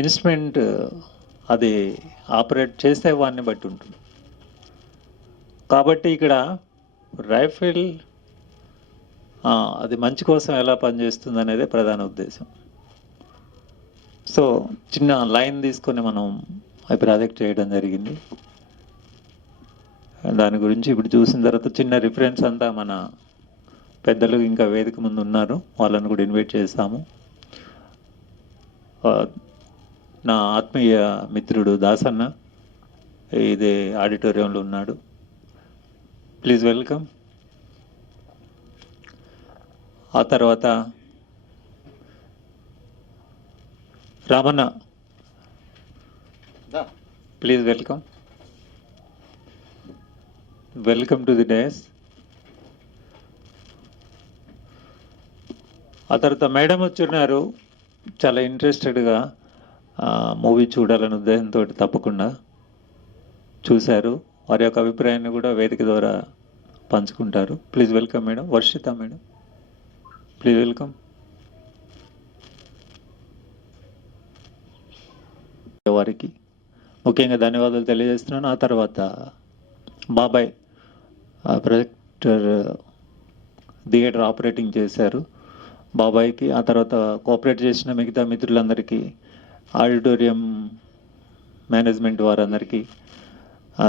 Instrument అది operate చేసే వాడిని బట్టి ఉంటుంది. కాబట్టి ఇక్కడ రైఫిల్ అది మంచి కోసం ఎలా పనిచేస్తుంది అనేది ప్రధాన ఉద్దేశం. సో చిన్న లైన్ తీసుకొని మనం అవి ప్రాజెక్ట్ చేయడం జరిగింది. దాని గురించి ఇప్పుడు చూసిన తర్వాత చిన్న రిఫరెన్స్ అంతా మన పెద్దలు ఇంకా వేదిక ముందు ఉన్నారు. వాళ్ళని కూడా ఇన్వైట్ చేస్తాము. నా ఆత్మీయ మిత్రుడు దాసన్న ఇదే ఆడిటోరియంలో ఉన్నాడు. ప్లీజ్ వెల్కమ్ ఆ తర్వాత Ramanna. Please welcome welcome to the days ఆ తర్వాత మేడం వచ్చున్నారు చాలా ఇంట్రెస్టెడ్గా మూవీ చూడాలనే ఉద్దేశంతో తప్పకుండా చూశారు. వారి యొక్క అభిప్రాయాన్ని కూడా వేదిక ద్వారా పంచుకుంటారు. Please welcome madam Varshitha madam. Please welcome వారికి ముఖ్యంగా ధన్యవాదాలు తెలియజేస్తున్నాను. ఆ తర్వాత బాబాయ్ ప్రొజెక్టర్ థియేటర్ ఆపరేటింగ్ చేశారు. బాబాయ్కి ఆ తర్వాత కోఆపరేట్ చేసిన మిగతా మిత్రులందరికీ ఆడిటోరియం మేనేజ్మెంట్ వారందరికీ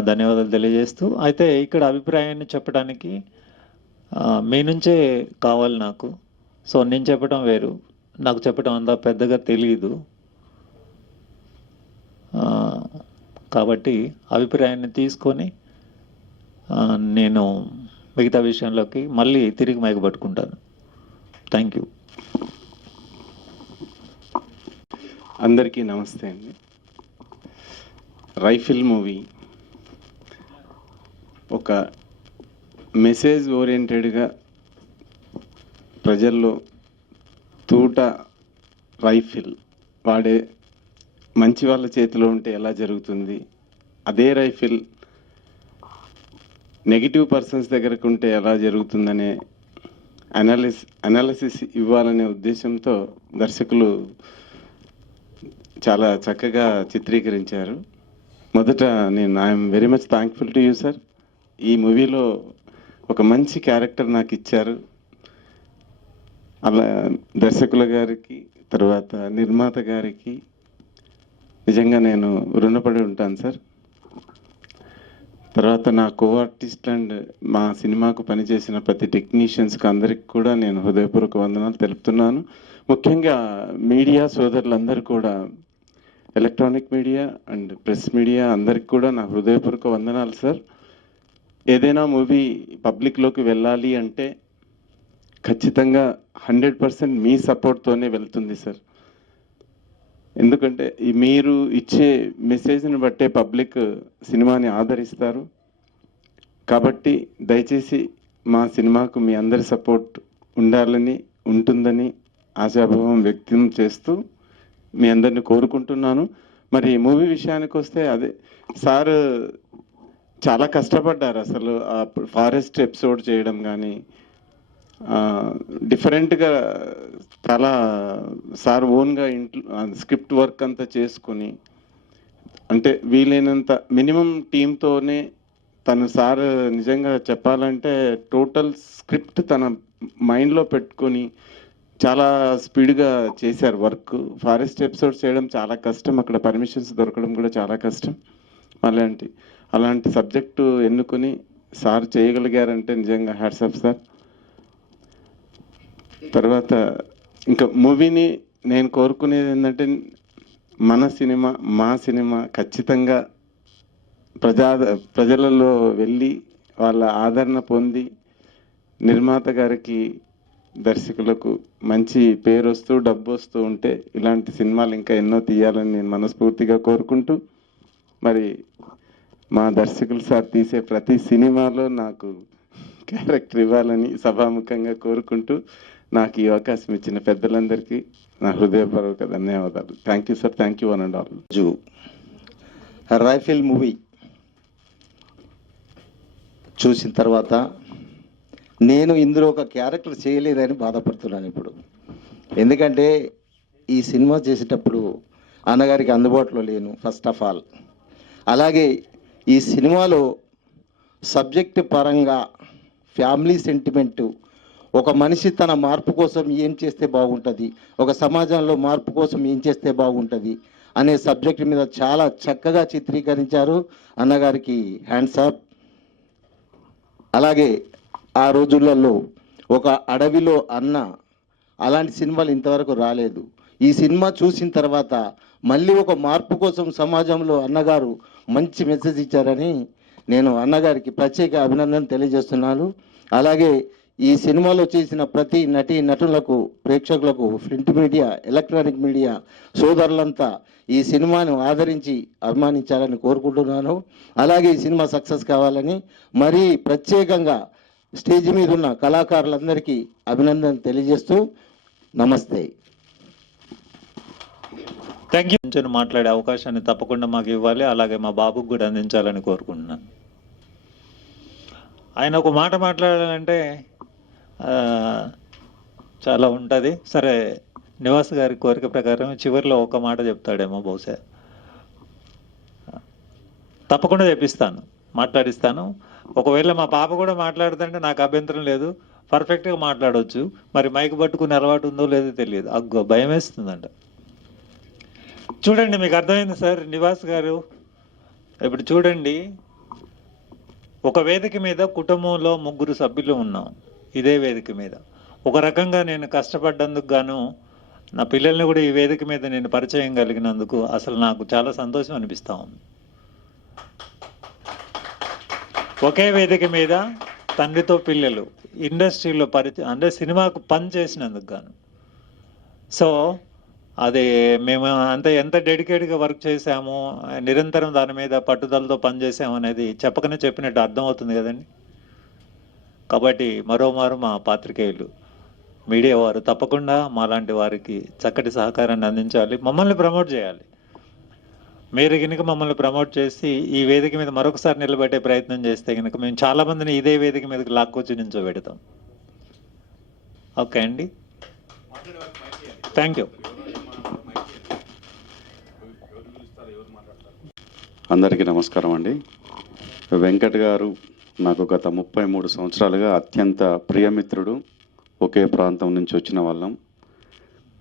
ధన్యవాదాలు తెలియజేస్తూ అయితే ఇక్కడ అభిప్రాయాన్ని చెప్పడానికి మీ నుంచే కావాలి నాకు. సో నేను చెప్పడం వేరు. నాకు చెప్పడం అంత పెద్దగా తెలియదు కాబట్టి అభిప్రాయాన్ని తీసుకొని నేను మిగతా విషయంలోకి మళ్ళీ తిరిగి మైకు పట్టుకుంటాను. Thank you. అందరికీ నమస్తే అండి. రైఫిల్ మూవీ ఒక మెసేజ్ ఓరియంటెడ్గా ప్రజల్లో తూట రైఫిల్ వాడే మంచి వాళ్ళ చేతిలో ఉంటే ఎలా జరుగుతుంది? అదే రైఫిల్ నెగిటివ్ పర్సన్స్ దగ్గరకు ఉంటే ఎలా జరుగుతుందనే అనాలిస్ అనాలిసిస్ ఇవ్వాలనే ఉద్దేశంతో దర్శకులు చాలా చక్కగా చిత్రీకరించారు. మొదట నేను I'm very much thankful to you sir ఈ మూవీలో ఒక మంచి క్యారెక్టర్ నాకు ఇచ్చారు. అలా దర్శకుల గారికి తర్వాత నిర్మాత గారికి నిజంగా నేను రుణపడి ఉంటాను సార్ తర్వాత నా కో ఆర్టిస్ట్ అండ్ మా సినిమాకు పనిచేసిన ప్రతి టెక్నీషియన్స్కి అందరికి కూడా నేను హృదయపూర్వక వందనాలు తెలుపుతున్నాను. ముఖ్యంగా మీడియా సోదరులందరూ కూడా electronic media and press media అందరికి కూడా నా హృదయపూర్వక వందనాలు సార్. ఏదైనా మూవీ పబ్లిక్లోకి వెళ్ళాలి అంటే ఖచ్చితంగా హండ్రెడ్ పర్సెంట్ మీ సపోర్ట్తోనే వెళ్తుంది సార్. ఎందుకంటే మీరు ఇచ్చే మెసేజ్ని బట్టే పబ్లిక్ సినిమాని ఆదరిస్తారు. కాబట్టి దయచేసి మా సినిమాకు మీ అందరి సపోర్ట్ ఉండాలని ఉంటుందని ఆశాభావం వ్యక్తం చేస్తూ మీ అందరిని కోరుకుంటున్నాను. మరి మూవీ విషయానికి వస్తే అదే సార్ చాలా కష్టపడ్డారు అసలు ఆ ఫారెస్ట్ ఎపిసోడ్ చేయడం కానీ డిఫరెంట్గా చాలా సార్ ఓన్గా ఇంట్లో స్క్రిప్ట్ వర్క్ అంతా చేసుకొని అంటే వీలైనంత మినిమం టీంతోనే తను సార్ నిజంగా చెప్పాలంటే టోటల్ స్క్రిప్ట్ తన మైండ్లో పెట్టుకొని చాలా స్పీడ్గా చేశారు వర్క్. ఫారెస్ట్ ఎపిసోడ్స్ చేయడం చాలా కష్టం. అక్కడ పర్మిషన్స్ దొరకడం కూడా చాలా కష్టం. అలాంటి అలాంటి సబ్జెక్టు ఎన్నుకొని సార్ చేయగలిగారంటే నిజంగా హ్యాట్సాప్ సార్. తర్వాత ఇంకా మూవీని నేను కోరుకునేది ఏంటంటే మన సినిమా మా సినిమా ఖచ్చితంగా ప్రజా ప్రజలలో వెళ్ళి వాళ్ళ ఆదరణ పొంది నిర్మాత గారికి దర్శకులకు మంచి పేరు వస్తూ డబ్బు వస్తూ ఉంటే ఇలాంటి సినిమాలు ఇంకా ఎన్నో తీయాలని నేను మనస్ఫూర్తిగా కోరుకుంటూ మరి మా దర్శకులు సార్ తీసే ప్రతి సినిమాలో నాకు క్యారెక్టర్ ఇవ్వాలని సభాముఖంగా కోరుకుంటూ నాకు ఈ అవకాశం ఇచ్చిన పెద్దలందరికీ నా హృదయపూర్వక ధన్యవాదాలు. Thank you sir thank you one and all zoo. Rifle movie చూసిన తర్వాత నేను ఇందులో ఒక క్యారెక్టర్ చేయలేదని బాధపడుతున్నాను ఇప్పుడు. ఎందుకంటే ఈ సినిమా చేసేటప్పుడు అన్నగారికి అందుబాటులో లేను ఫస్ట్ ఆఫ్ ఆల్ అలాగే ఈ సినిమాలో సబ్జెక్ట్ పరంగా ఫ్యామిలీ సెంటిమెంటు ఒక మనిషి తన మార్పు కోసం ఏం చేస్తే బాగుంటుంది ఒక సమాజంలో మార్పు కోసం ఏం చేస్తే బాగుంటుంది అనే సబ్జెక్ట్ మీద చాలా చక్కగా చిత్రీకరించారు అన్నగారికి హ్యాండ్స్ అప్ అలాగే ఆ రోజులలో ఒక అడవిలో అన్న అలాంటి సినిమాలు ఇంతవరకు రాలేదు. ఈ సినిమా చూసిన తర్వాత మళ్ళీ ఒక మార్పు కోసం సమాజంలో అన్నగారు మంచి మెసేజ్ ఇచ్చారని నేను అన్నగారికి ప్రత్యేక అభినందన తెలియజేస్తున్నాను. అలాగే ఈ సినిమాలో చేసిన ప్రతి నటి నటులకు ప్రేక్షకులకు ప్రింట్ మీడియా ఎలక్ట్రానిక్ మీడియా సోదరులంతా ఈ సినిమాను ఆదరించి అభిమానించాలని కోరుకుంటున్నాను. అలాగే ఈ సినిమా సక్సెస్ కావాలని మరీ ప్రత్యేకంగా స్టేజ్ మీద ఉన్న కళాకారులందరికీ అభినందన తెలియజేస్తూ నమస్తే. థ్యాంక్ యూ మాట్లాడే అవకాశాన్ని తప్పకుండా మాకు ఇవ్వాలి. అలాగే మా బాబుకు కూడా అందించాలని కోరుకుంటున్నాను. ఆయన ఒక మాట మాట్లాడాలంటే చాలా ఉంటుంది. సరే నివాస్ గారి కోరిక ప్రకారం చివరిలో ఒక మాట చెప్తాడేమో బహుశా. తప్పకుండా చెప్పిస్తాను. మాట్లాడిస్తాను. ఒకవేళ మా పాప కూడా మాట్లాడుతుంటే నాకు అభ్యంతరం లేదు. పర్ఫెక్ట్గా మాట్లాడవచ్చు మరి మైక్ పట్టుకునే అలవాటు ఉందో లేదో తెలియదు. అగ్గో భయం వేస్తుందంట చూడండి మీకు అర్థమైంది సార్ నివాస్ గారు? ఇప్పుడు చూడండి. ఒక వేదిక మీద కుటుంబంలో ముగ్గురు సభ్యులు ఉన్నాం. ఇదే వేదిక మీద. ఒక రకంగా నేను కష్టపడ్డందుకు గాను నా పిల్లల్ని కూడా ఈ వేదిక మీద నేను పరిచయం కలిగినందుకు అసలు నాకు చాలా సంతోషం అనిపిస్తా ఉంది. ఒకే వేదిక మీద తండ్రితో పిల్లలు ఇండస్ట్రీలో పరిచయం అంటే సినిమాకు పని చేసినందుకు గాను. సో అది మేము అంత ఎంత డెడికేట్గా వర్క్ చేసాము నిరంతరం దాని మీద పట్టుదలతో పనిచేసాము అనేది చెప్పకనే చెప్పినట్టు అర్థమవుతుంది కదండి. కాబట్టి మరోమారు మా పాత్రికేయులు మీడియా వారు తప్పకుండా మాలాంటి వారికి చక్కటి సహకారాన్ని అందించాలి మమ్మల్ని ప్రమోట్ చేయాలి. మీరు కనుక మమ్మల్ని ప్రమోట్ చేసి ఈ వేదిక మీద మరొకసారి నిలబెట్టే ప్రయత్నం చేస్తే కనుక మేము చాలా మందిని ఇదే వేదిక మీదకి లాక్కొచ్చి నించోబెడతాం. ఓకే అండి. థ్యాంక్ యూ అందరికీ నమస్కారం అండి. వెంకట్ గారు నాకు గత ముప్పై మూడు సంవత్సరాలుగా అత్యంత ప్రియమిత్రుడు ఒకే ప్రాంతం నుంచి వచ్చిన వాళ్ళం.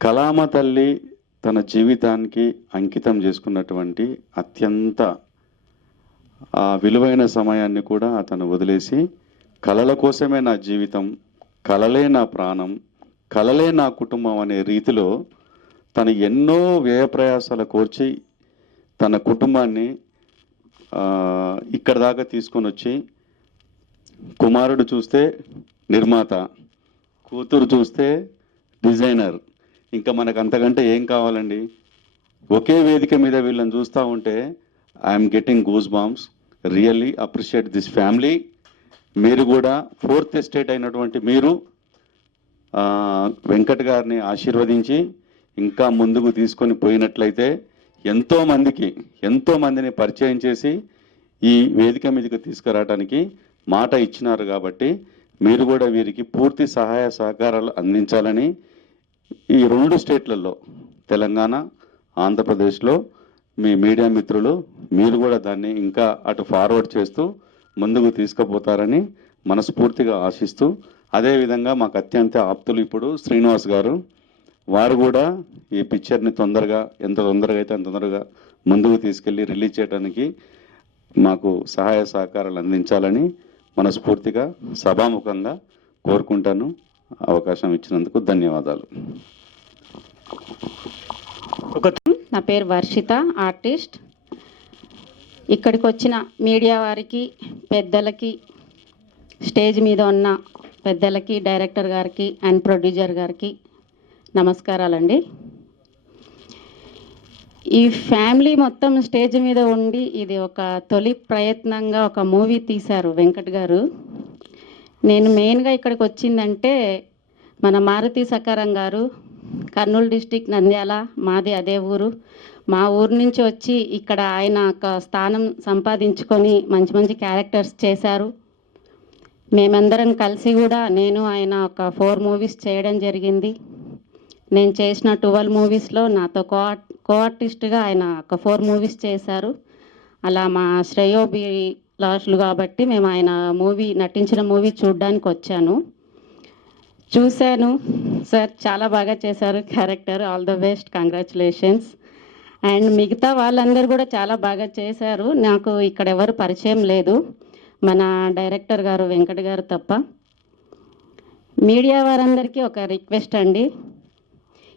కలామ తల్లి తన జీవితానికి అంకితం చేసుకున్నటువంటి అత్యంత ఆ విలువైన సమయాన్ని కూడా అతను వదిలేసి కళల కోసమే నా జీవితం కలలే నా ప్రాణం కలలే నా కుటుంబం అనే రీతిలో తను ఎన్నో వ్యయ ప్రయాసాలు కోర్చి తన కుటుంబాన్ని ఇక్కడ దాకా తీసుకొని వచ్చి కుమారుడు చూస్తే నిర్మాత కూతురు చూస్తే డిజైనర్. ఇంకా మనకు అంతకంటే ఏం కావాలండి? ఒకే వేదిక మీద వీళ్ళని చూస్తూ ఉంటే I'm getting goose bumps really appreciate this family మీరు కూడా ఫోర్త్ ఎస్టేట్ అయినటువంటి మీరు వెంకట్ గారిని ఆశీర్వదించి ఇంకా ముందుకు తీసుకొని పోయినట్లయితే ఎంతోమందికి ఎంతోమందిని ఎంతో మందిని పరిచయం చేసి ఈ వేదిక మీదకి తీసుకురావడానికి మాట ఇచ్చినారు కాబట్టి మీరు కూడా వీరికి పూర్తి సహాయ సహకారాలు అందించాలని ఈ రెండు స్టేట్లలో తెలంగాణ ఆంధ్రప్రదేశ్లో మీ మీడియా మిత్రులు మీరు కూడా దాన్ని ఇంకా అటు ఫార్వర్డ్ చేస్తూ ముందుకు తీసుకుపోతారని మనస్ఫూర్తిగా ఆశిస్తూ అదేవిధంగా మాకు అత్యంత ఆప్తులు ఇప్పుడు శ్రీనివాస్ గారు. వారు కూడా ఈ పిక్చర్ని తొందరగా ఎంత తొందరగా అయితే అంత తొందరగా ముందుకు తీసుకెళ్ళి రిలీజ్ చేయడానికి మాకు సహాయ సహకారాలు అందించాలని మనస్ఫూర్తిగా సభాముఖంగా కోరుకుంటాను. అవకాశం ఇచ్చినందుకు ధన్యవాదాలు. నా పేరు వర్షిత ఆర్టిస్ట్. ఇక్కడికి వచ్చిన మీడియా వారికి పెద్దలకి స్టేజ్ మీద ఉన్న పెద్దలకి డైరెక్టర్ గారికి అండ్ ప్రొడ్యూసర్ గారికి నమస్కారాలండి. ఈ ఫ్యామిలీ మొత్తం స్టేజ్ మీద ఉండి ఇది ఒక తొలి ప్రయత్నంగా ఒక మూవీ తీశారు వెంకట్ గారు. నేను మెయిన్గా ఇక్కడికి వచ్చిందంటే మన మారుతి సకారం గారు కర్నూలు డిస్టిక్ నంద్యాల మాది అదే ఊరు. మా ఊరు నుంచి వచ్చి ఇక్కడ ఆయన ఒక స్థానం సంపాదించుకొని మంచి మంచి క్యారెక్టర్స్ చేశారు. మేమందరం కలిసి కూడా నేను ఆయన ఒక ఫోర్ మూవీస్ చేయడం జరిగింది. నేను చేసిన ట్వెల్వ్ మూవీస్లో నాతో కో కో ఆర్టిస్ట్గా ఆయన ఒక ఫోర్ మూవీస్ చేశారు. అలా మా శ్రేయోబి లాస్ట్లు కాబట్టి మేము ఆయన మూవీ నటించిన మూవీ చూడడానికి వచ్చాను. చూశాను. సార్ చాలా బాగా చేశారు character. All the best congratulations and మిగతా వాళ్ళందరూ కూడా చాలా బాగా చేశారు. నాకు ఇక్కడ ఎవరు పరిచయం లేదు. మన డైరెక్టర్ గారు వెంకట గారు తప్ప. మీడియా వారందరికీ ఒక రిక్వెస్ట్ అండి.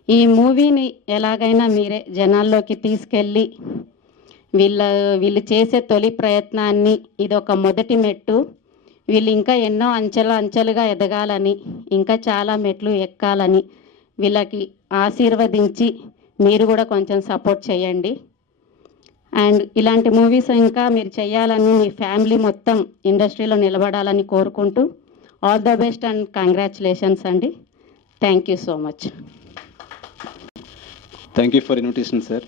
ఈ మూవీని ఎలాగైనా మీరే జనాల్లోకి తీసుకెళ్ళి వీళ్ళ వీళ్ళు చేసే తొలి ప్రయత్నాన్ని ఇది ఒక మొదటి మెట్టు. వీళ్ళు ఇంకా ఎన్నో అంచెలు అంచెలుగా ఎదగాలని ఇంకా చాలా మెట్లు ఎక్కాలని వీళ్ళకి ఆశీర్వదించి మీరు కూడా కొంచెం సపోర్ట్ చేయండి. అండ్ ఇలాంటి మూవీస్ ఇంకా మీరు చేయాలని మీ ఫ్యామిలీ మొత్తం ఇండస్ట్రీలో నిలబడాలని కోరుకుంటూ all the best and congratulations అండి. Thank you so much. Thank you for invitation sir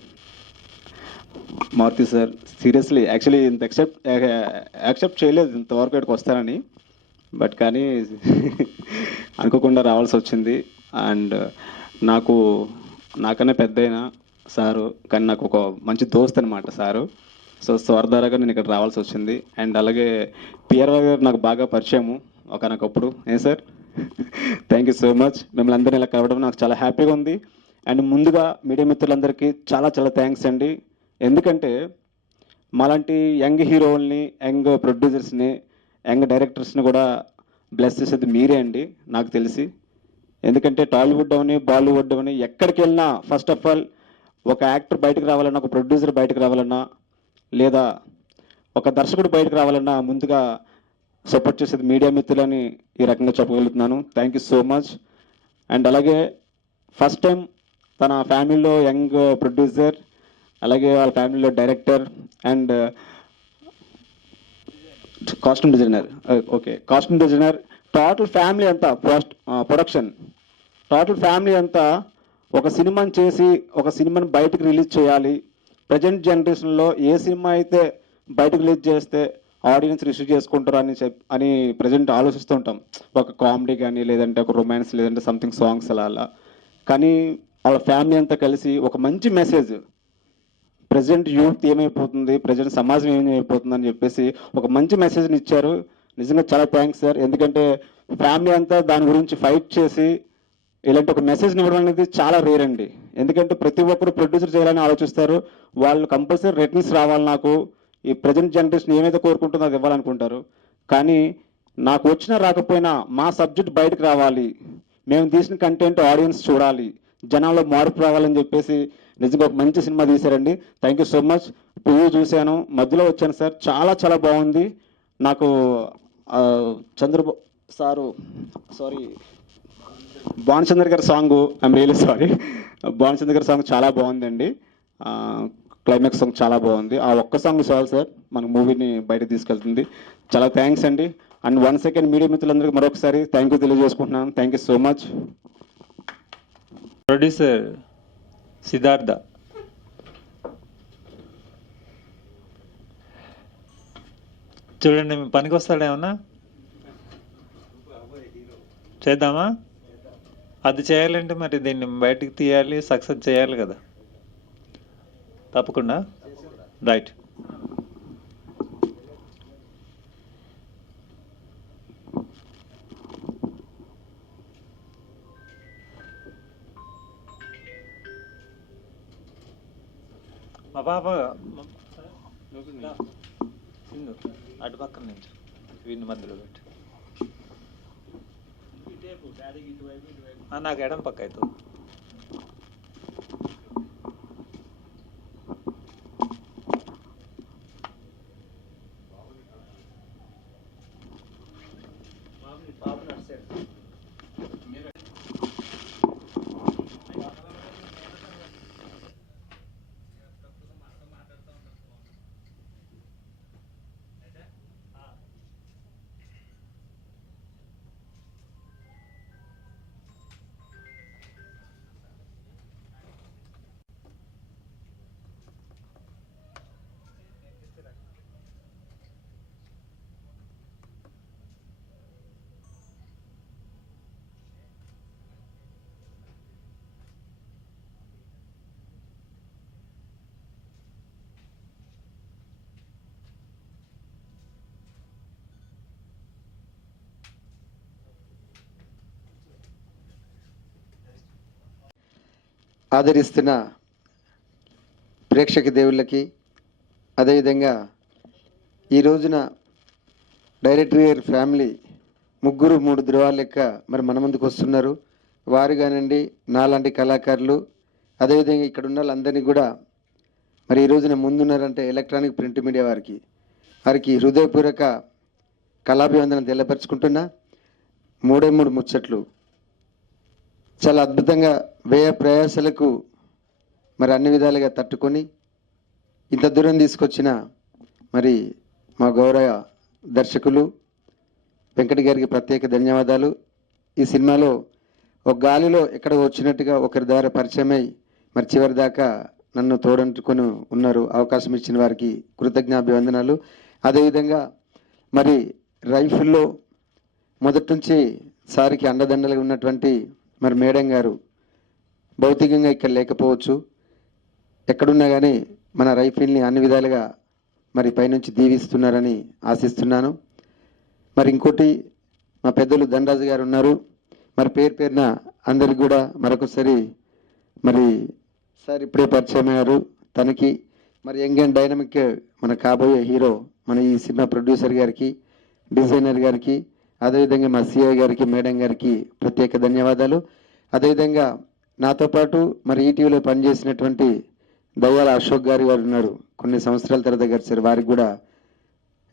Maruthi sir seriously actually ఇంత యాక్సెప్ట్ యాక్సెప్ట్ చేయలేదు ఇంతవరకు ఇక్కడికి వస్తానని. బట్ కానీ అనుకోకుండా రావాల్సి వచ్చింది. అండ్ నాకు నాకన్నా పెద్దయిన సారు కానీ నాకు ఒక మంచి దోస్త్ అనమాట సారు. సో స్వర్ధారాగా నేను ఇక్కడ రావాల్సి వచ్చింది. అండ్ అలాగే పిఆర్ఓ గారు నాకు బాగా పరిచయము ఒకనొకప్పుడు. ఏ sir? Thank you so much మిమ్మల్ని అందరినీ ఇలా కలవడం నాకు చాలా హ్యాపీగా ఉంది. అండ్ ముందుగా మీడియా మిత్రులందరికీ చాలా చాలా థ్యాంక్స్ అండి. ఎందుకంటే మాలాంటి యంగ్ హీరోల్ని యంగ్ ప్రొడ్యూసర్స్ని యంగ్ డైరెక్టర్స్ని కూడా బ్లెస్ చేసేది మీరే అండి నాకు తెలిసి. ఎందుకంటే టాలీవుడ్ అవని బాలీవుడ్ అవని ఎక్కడికి వెళ్ళినా ఫస్ట్ ఆఫ్ ఆల్ ఒక యాక్టర్ బయటకు రావాలన్నా ఒక ప్రొడ్యూసర్ బయటకు రావాలన్నా లేదా ఒక దర్శకుడు బయటకు రావాలన్నా ముందుగా సపోర్ట్ చేసేది మీడియా మిత్రులని ఈ రకంగా చెప్పగలుగుతున్నాను. Thank you so much and అలాగే ఫస్ట్ టైం తన ఫ్యామిలీలో యంగ్ ప్రొడ్యూసర్ అలాగే వాళ్ళ ఫ్యామిలీలో director and costume designer okay costume designer total family అంతా పోస్ట్ ప్రొడక్షన్ టోటల్ ఫ్యామిలీ అంతా ఒక సినిమాని చేసి ఒక సినిమాని బయటకు రిలీజ్ చేయాలి. ప్రజెంట్ జనరేషన్లో ఏ సినిమా అయితే బయటకు రిలీజ్ చేస్తే ఆడియన్స్ రిసీవ్ చేసుకుంటారు అని చెప్ అని ప్రజెంట్ ఆలోచిస్తూ ఉంటాం. ఒక కామెడీ కానీ లేదంటే ఒక రొమాన్స్ లేదంటే సంథింగ్ సాంగ్స్ అలా అలా. కానీ వాళ్ళ ఫ్యామిలీ అంతా కలిసి ఒక మంచి మెసేజ్ ప్రజెంట్ యూత్ ఏమైపోతుంది? ప్రజెంట్ సమాజం ఏమైపోతుంది అని చెప్పేసి ఒక మంచి మెసేజ్ని ఇచ్చారు. నిజంగా చాలా థ్యాంక్స్ సార్ ఎందుకంటే ఫ్యామిలీ అంతా దాని గురించి ఫైట్ చేసి ఇలాంటి ఒక మెసేజ్ని ఇవ్వడం అనేది చాలా రేర్ అండి. ఎందుకంటే ప్రతి ఒక్కరు ప్రొడ్యూసర్ చేయాలని ఆలోచిస్తారు. వాళ్ళు కంపల్సరీ రిటర్న్స్ రావాలి నాకు. ఈ ప్రజెంట్ జనరేషన్ ఏమైతే కోరుకుంటుందో అది ఇవ్వాలనుకుంటారు. కానీ నాకు వచ్చినా రాకపోయినా మా సబ్జెక్ట్ బయటకు రావాలి. మేము తీసిన కంటెంట్ ఆడియన్స్ చూడాలి. జనాల్లో మార్పు రావాలని చెప్పేసి నిజంగా ఒక మంచి సినిమా తీశారండి. థ్యాంక్ యూ సో మచ్ పువ్వు చూశాను మధ్యలో వచ్చాను సార్. చాలా చాలా బాగుంది. నాకు చంద్రబాబు సారు సారీ భానుచంద్ర గారి song I'm really sorry Bhanuchandra గారి సాంగ్ చాలా బాగుందండి. క్లైమాక్స్ సాంగ్ చాలా బాగుంది. ఆ ఒక్క సాంగ్ చాలు సార్. మన మూవీని బయటకు తీసుకెళ్తుంది. చాలా థ్యాంక్స్ అండి. అండ్ వన్ సెకండ్ మీడియా మిత్రులందరికీ మరొకసారి థ్యాంక్ యూ తెలియజేసుకుంటున్నాను. Thank you so much producer Siddhartha. చూడండి మీ పనికి వస్తాడేమన్నా చేద్దామా? అది చేయాలంటే మరి దీన్ని బయటికి తీయాలి సక్సెస్ చేయాలి కదా. తప్పకుండా. రైట్. పాప సింధు అటు పక్కన నుంచి. వీడిని మధ్యలో పెట్టు. నాకు ఎడం పక్క అవుతుంది. ఆదరిస్తున్న ప్రేక్షక దేవుళ్ళకి అదేవిధంగా ఈ రోజున డైరెక్టర్ గారి ఫ్యామిలీ ముగ్గురు మూడు ధృవాల లెక్క మరి మన ముందుకు వస్తున్నారు. వారు కానివ్వండి నాలాంటి కళాకారులు అదేవిధంగా ఇక్కడ ఉన్న వాళ్ళందరినీ కూడా మరి ఈ రోజున ముందున్నారంటే ఎలక్ట్రానిక్ ప్రింట్ మీడియా వారికి వారికి హృదయపూర్వక కళాభివందనం తెల్లపరుచుకుంటున్నా మూడే మూడు ముచ్చట్లు. చాలా అద్భుతంగా వ్యయ ప్రయాసలకు మరి అన్ని విధాలుగా తట్టుకొని ఇంత దూరం తీసుకొచ్చిన మరి మా గౌరవ దర్శకులు వెంకట గారికి ప్రత్యేక ధన్యవాదాలు. ఈ సినిమాలో ఒక గాలిలో ఎక్కడ వచ్చినట్టుగా ఒకరి ద్వారా పరిచయమై మరి చివరి దాకా నన్ను తోడంటుకొని ఉన్నారు. అవకాశం ఇచ్చిన వారికి కృతజ్ఞాభివందనాలు. అదేవిధంగా మరి రైఫిల్లో మొదటి నుంచి సారికి అండదండలుగా ఉన్నటువంటి మరి మేడం గారు భౌతికంగా ఇక్కడ లేకపోవచ్చు. ఎక్కడున్నా కానీ మన రైఫిల్ని అన్ని విధాలుగా మరి పైనుంచి దీవిస్తున్నారని ఆశిస్తున్నాను. మరి ఇంకోటి మా పెద్దలు ధనరాజు గారు ఉన్నారు. మరి పేరు పేరున అందరికి కూడా మరొకసారి మరి సార్ ఇప్పుడే పరిచయం అయ్యారు. తనకి మరి యంగ్ అండ్ డైనమిక్ మన కాబోయే హీరో మన ఈ సినిమా ప్రొడ్యూసర్ గారికి డిజైనర్ గారికి అదేవిధంగా మా సిఐ గారికి మేడం గారికి ప్రత్యేక ధన్యవాదాలు. అదేవిధంగా నాతో పాటు మరి ఈటీవీలో పనిచేసినటువంటి దయ్యాల అశోక్ గారు గారు ఉన్నారు. కొన్ని సంవత్సరాల తర్వాత గడిచారు వారికి కూడా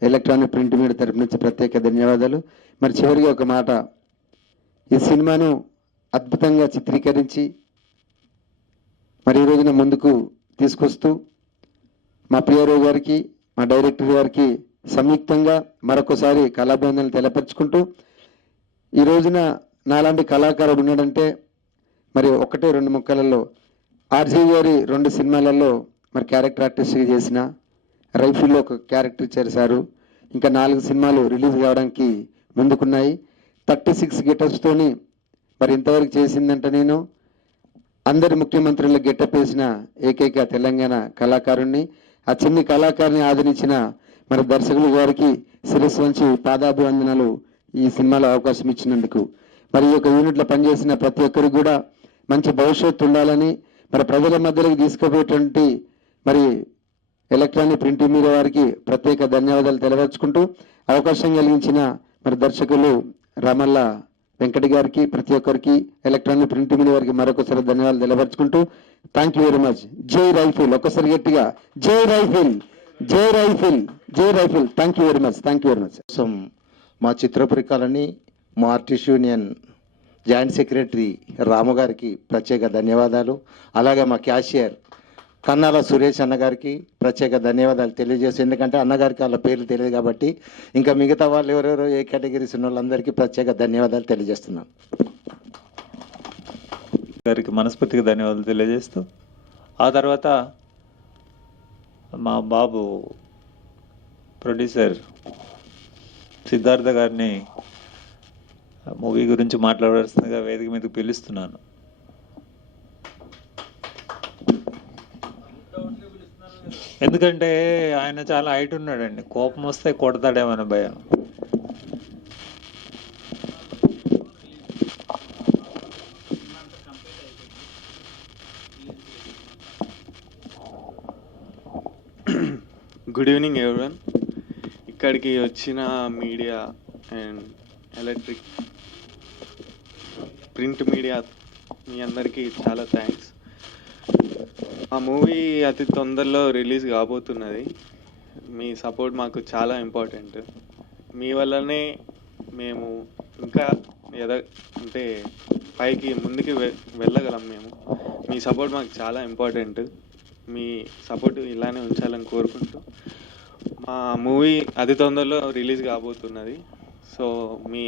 ఎలక్ట్రానిక్ ప్రింట్ మీడియా తరపు నుంచి ప్రత్యేక ధన్యవాదాలు. మరి చివరిగా ఒక మాట. ఈ సినిమాను అద్భుతంగా చిత్రీకరించి మరి ఈ రోజున ముందుకు తీసుకొస్తూ మా పిఆర్ఓ గారికి మా డైరెక్టర్ గారికి సంయుక్తంగా మరొకసారి కళాభివందనలు తెలపరుచుకుంటూ ఈ రోజున నాలాంటి కళాకారుడు ఉన్నాడంటే మరి ఒకటే రెండు ముక్కలలో ఆర్జీ గారి రెండు సినిమాలలో మరి క్యారెక్టర్ ఆర్టిస్ట్గా చేసిన రైఫిల్లో ఒక క్యారెక్టర్ చేశారు. ఇంకా నాలుగు సినిమాలు రిలీజ్ కావడానికి ముందుకున్నాయి. థర్టీ సిక్స్ గెటప్స్తోని మరి ఇంతవరకు చేసిందంటే నేను అందరి ముఖ్యమంత్రులకు గెటప్ వేసిన ఏకైక తెలంగాణ కళాకారుణ్ణి. ఆ చిన్ని కళాకారుని ఆదరించిన మరి దర్శకులు గారికి శిరస్సు వంచి పాదాభివందనాలు ఈ సినిమాలో అవకాశం ఇచ్చినందుకు. మరి ఈ యొక్క యూనిట్లో పనిచేసిన ప్రతి ఒక్కరికి కూడా మంచి భవిష్యత్తు ఉండాలని మరి ప్రజల మధ్యలోకి తీసుకుపోయేటువంటి మరి ఎలక్ట్రానిక్ ప్రింట్ మీడియా వారికి ప్రత్యేక ధన్యవాదాలు తెలియపరుచుకుంటూ అవకాశం కలిగించిన మరి దర్శకులు రామల్ల వెంకట గారికి ప్రతి ఒక్కరికి ఎలక్ట్రానిక్ ప్రింట్ మీడియా వారికి మరొకసారి ధన్యవాదాలు తెలియపరుచుకుంటూ థ్యాంక్ యూ వెరీ మచ్. జై రైఫిల్ ఒక్కసారి గట్టిగా జై రైఫిల్. జై రైఫిల్ జై rifle. Thank you very much thank you very much కోసం మా చిత్రపురికాలని మా artist union joint secretary Ramu గారికి ప్రత్యేక ధన్యవాదాలు. అలాగే మా క్యాషియర్ కన్నాల సురేష్ అన్న గారికి ప్రత్యేక ధన్యవాదాలు తెలియజేసి ఎందుకంటే అన్నగారికి వాళ్ళ పేర్లు తెలియదు కాబట్టి ఇంకా మిగతా వాళ్ళు ఎవరెవరో ఏ కేటగిరీస్ ఉన్న వాళ్ళందరికీ ప్రత్యేక ధన్యవాదాలు తెలియజేస్తున్నాను. గారికి మనస్ఫూర్తిగా ధన్యవాదాలు తెలియజేస్తూ ఆ తర్వాత మా బాబు ప్రొడ్యూసర్ సిద్ధార్థ గారిని మూవీ గురించి మాట్లాడాల్సిందిగా వేదిక మీదకి పిలుస్తున్నాను. ఎందుకంటే ఆయన చాలా హైట్ ఉన్నాడండి. కోపం వస్తే కొడతాడేమని భయం. గుడ్ ఈవినింగ్ ఎవరివన్ ఇక్కడికి వచ్చిన media and electric print media మీ అందరికీ చాలా థ్యాంక్స్ ఆ మూవీ అతి తొందరలో రిలీజ్ కాబోతున్నది. మీ సపోర్ట్ మాకు చాలా ఇంపార్టెంట్ మీ వల్లనే మేము ఇంకా ఎద అంటే పైకి ముందుకు వె వెళ్ళగలం మేము. మీ సపోర్ట్ మాకు చాలా ఇంపార్టెంట్ మీ సపోర్ట్ ఇలానే ఉంచాలని కోరుకుంటూ మా మూవీ అతి తొందరలో రిలీజ్ కాబోతున్నది. సో మీ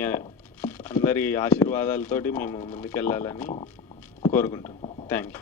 అందరి ఆశీర్వాదాలతోటి మేము ముందుకెళ్ళాలని కోరుకుంటున్నాం. Thank you